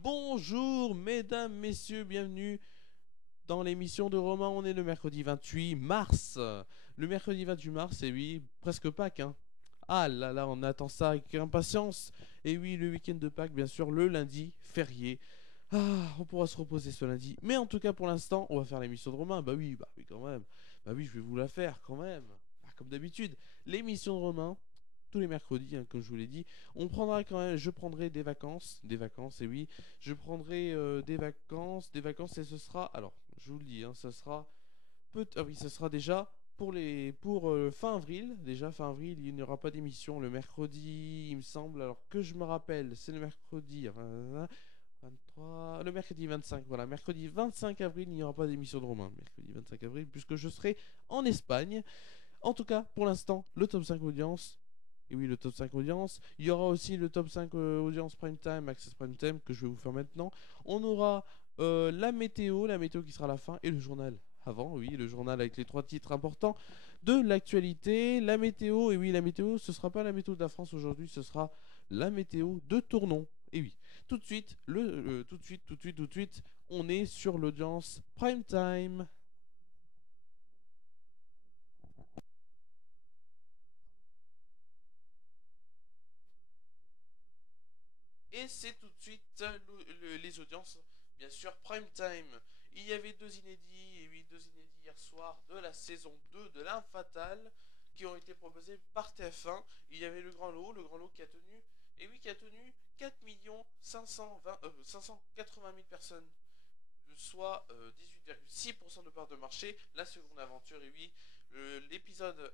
Bonjour mesdames, messieurs, bienvenue dans l'émission de Romain. On est le mercredi 28 mars. Le mercredi 28 mars, et oui, presque Pâques, hein. Ah là là, on attend ça avec impatience. Et oui, le week-end de Pâques, bien sûr, le lundi férié. Ah, on pourra se reposer ce lundi. Mais en tout cas, pour l'instant, on va faire l'émission de Romain. Bah oui, quand même. Bah oui, je vais vous la faire quand même. Bah, comme d'habitude, l'émission de Romain, tous les mercredis, hein, comme je vous l'ai dit. Je prendrai des vacances, et oui, je prendrai des vacances, et ce sera, alors, je vous le dis, hein, ah oui, ce sera déjà pour fin avril. Déjà fin avril, il n'y aura pas d'émission le mercredi, il me semble. Alors que je me rappelle, c'est le mercredi 23, le mercredi 25. Voilà, mercredi 25 avril, il n'y aura pas d'émission de Romain. Mercredi 25 avril, puisque je serai en Espagne. En tout cas, pour l'instant, le top 5 audience. Et oui, le top 5 audience. Il y aura aussi le top 5 audience prime time, access prime time, que je vais vous faire maintenant. On aura la météo qui sera à la fin, et le journal avant, oui, le journal avec les trois titres importants de l'actualité. La météo, et oui, la météo, ce sera pas la météo de la France aujourd'hui, ce sera la météo de Tournon. Et oui, tout de suite, tout de suite, on est sur l'audience prime time. Et c'est tout de suite les audiences, bien sûr, prime time. Il y avait deux inédits, et oui, deux inédits hier soir de la saison 2 de l'Arme Fatale qui ont été proposés par TF1. Il y avait le Grand Lot qui a tenu, et oui, qui a tenu 4 580 000 personnes, soit 18,6% de part de marché. La seconde aventure, et oui, l'épisode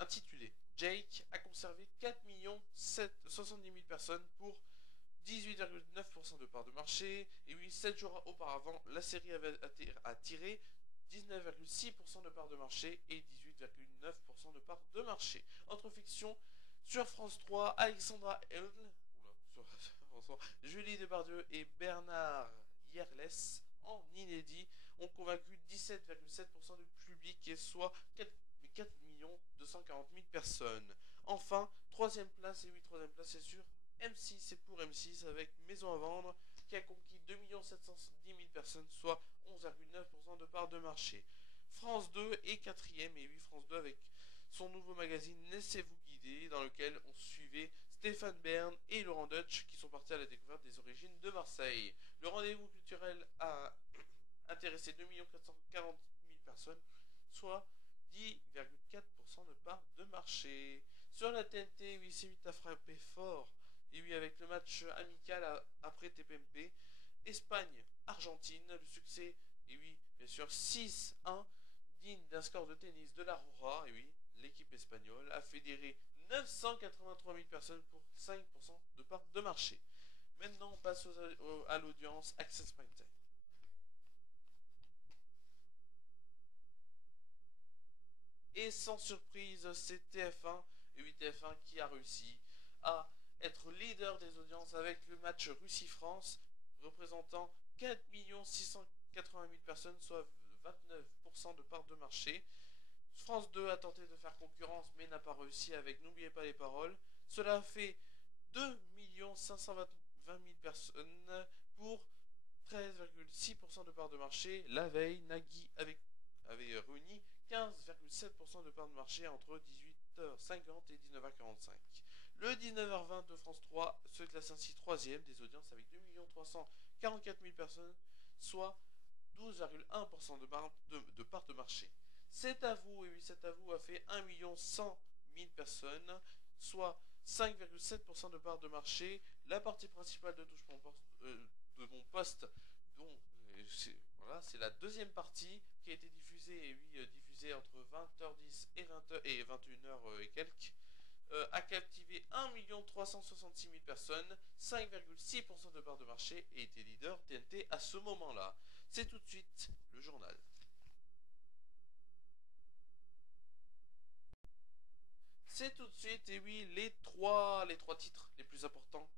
intitulé Jake a conservé 4 70 000 personnes pour 18,9% de part de marché. Et oui, 7 jours auparavant, la série avait attiré 19,6% de part de marché et 18,9% de part de marché. Autre fiction, sur France 3, Alexandra Hell, Julie Depardieu et Bernard Yerles, en inédit, ont convaincu 17,7% du public, et soit 4 240 000 personnes. Enfin, troisième place, et oui, troisième place, c'est sûr, M6, c'est pour M6 avec Maison à vendre qui a conquis 2 710 000 personnes, soit 11,9% de part de marché. France 2 est quatrième, et oui, France 2 avec son nouveau magazine Laissez-vous guider, dans lequel on suivait Stéphane Bern et Laurent Deutsch qui sont partis à la découverte des origines de Marseille. Le rendez-vous culturel a intéressé 2 440 000 personnes, soit 10,4% de part de marché. Sur la TNT, oui, C8 a frappé fort. Et oui, avec le match amical après TPMP. Espagne-Argentine, le succès, et oui, bien sûr, 6-1, digne d'un score de tennis de l'Aurora. Et oui, l'équipe espagnole a fédéré 983 000 personnes pour 5% de part de marché. Maintenant, on passe à l'audience Access Prime Time. Et sans surprise, c'est TF1, et oui, TF1 qui a réussi à être leader des audiences avec le match Russie-France, représentant 4 680 000 personnes, soit 29% de part de marché. France 2 a tenté de faire concurrence, mais n'a pas réussi avec N'oubliez pas les paroles. Cela a fait 2 520 000 personnes pour 13,6% de part de marché. La veille, Nagui avait réuni 15,7% de part de marché entre 18h50 et 19h45. Le 19h20 de France 3 se classe ainsi troisième des audiences avec 2 344 000 personnes, soit 12,1% de part de marché. C'est à vous, et oui, c'est à vous, a fait 1 100 000 personnes, soit 5,7% de part de marché. La partie principale de de mon poste, dont voilà, c'est la deuxième partie qui a été diffusée, et oui, diffusée entre 20h10 et 21h et quelques, a captivé 1 366 000 personnes, 5,6% de part de marché, et était leader TNT à ce moment-là. C'est tout de suite le journal. C'est tout de suite, et oui, les trois titres les plus importants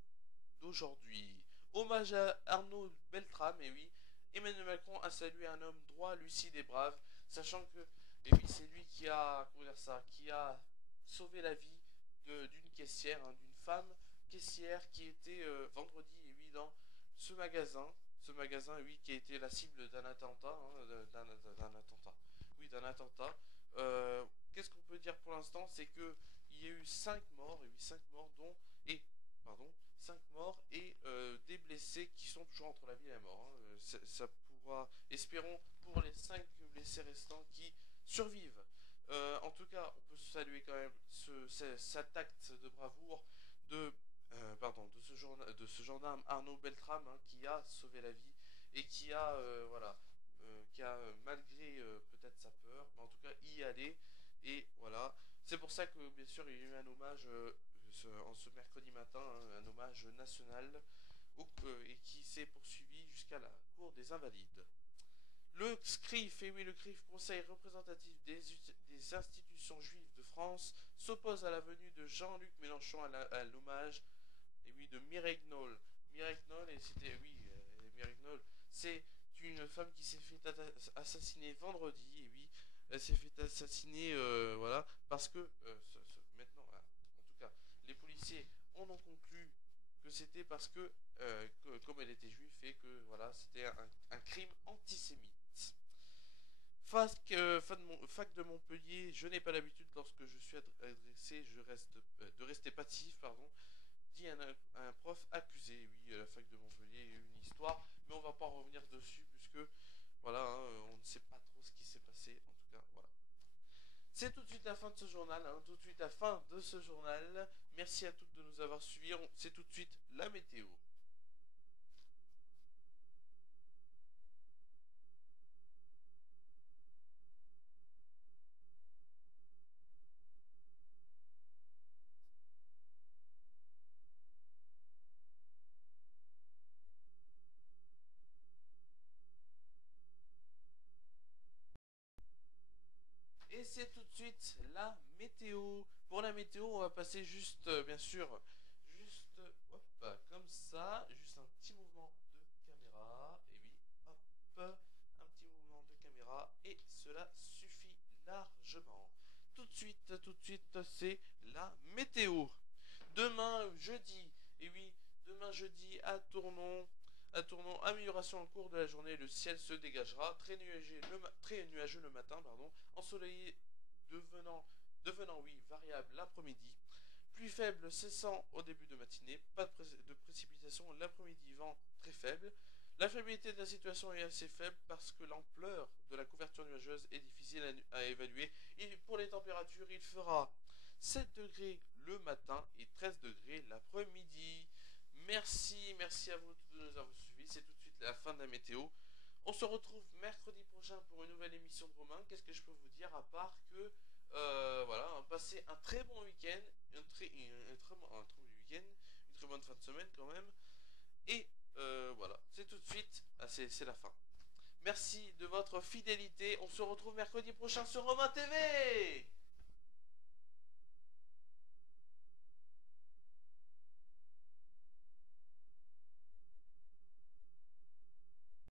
d'aujourd'hui. Hommage à Arnaud Beltrame, et oui, Emmanuel Macron a salué un homme droit, lucide et brave, sachant que, et oui, c'est lui qui a, comment dire ça, qui a sauvé la vie d'une caissière, hein, d'une femme caissière qui était vendredi, évident ce magasin, oui, qui a été la cible d'un attentat, hein, d'un attentat, oui, d'un attentat. Euh, Qu'est-ce qu'on peut dire pour l'instant? C'est que il y a eu 5 morts, et oui, 5 morts, dont, et, pardon, 5 morts et des blessés qui sont toujours entre la vie et la mort, hein. Ça pourra, espérons, pour les 5 blessés restants qui survivent. En tout cas, on peut saluer quand même cet acte de bravoure de, de ce gendarme Arnaud Beltrame, hein, qui a sauvé la vie et qui a, voilà, qui a, malgré peut-être sa peur, mais en tout cas y aller. Et voilà, c'est pour ça que bien sûr il y a eu un hommage en ce mercredi matin, hein, un hommage national et qui s'est poursuivi jusqu'à la cour des Invalides. Le CRIF, et oui, le CRIF, Conseil représentatif des institutions juives de France, s'oppose à la venue de Jean-Luc Mélenchon à l'hommage, et oui, de Mireille Knoll. Mireille Knoll, et c'était, oui, Mireille Knoll, c'est une femme qui s'est fait assassiner vendredi, et oui, elle s'est fait assassiner, voilà, parce que, maintenant, en tout cas, les policiers en ont conclu que c'était parce que comme elle était juive, et que, voilà, c'était un crime antisémite. Fac de Montpellier, je n'ai pas l'habitude lorsque je suis agressé, de rester passif, pardon, dit un prof accusé. Oui, la fac de Montpellier a eu une histoire, mais on va pas revenir dessus puisque voilà, hein, on ne sait pas trop ce qui s'est passé. En tout cas, voilà. C'est tout de suite la fin de ce journal, hein, tout de suite la fin de ce journal. Merci à toutes de nous avoir suivis. C'est tout de suite la météo. Et c'est tout de suite la météo. Pour la météo, on va passer juste, bien sûr, juste, hop, comme ça, juste un petit mouvement de caméra. Et oui, hop, un petit mouvement de caméra. Et cela suffit largement. Tout de suite, c'est la météo. Demain, jeudi, et oui, demain jeudi, à Tournon, amélioration au cours de la journée, le ciel se dégagera, très nuageux le matin, pardon, ensoleillé devenant oui, variable l'après-midi, pluie faible cessant au début de matinée, pas de précipitation l'après-midi, vent très faible. La fiabilité de la situation est assez faible parce que l'ampleur de la couverture nuageuse est difficile à évaluer. Et pour les températures, il fera 7 degrés le matin et 13 degrés l'après-midi. Merci à vous tous de nous avoir suivis. C'est tout de suite la fin de la météo. On se retrouve mercredi prochain pour une nouvelle émission de Romain. Qu'est-ce que je peux vous dire à part que voilà, passez un très bon week-end, un très bon week-end, une très bonne fin de semaine quand même. Et voilà, c'est tout de suite, c'est la fin. Merci de votre fidélité. On se retrouve mercredi prochain sur Romain TV.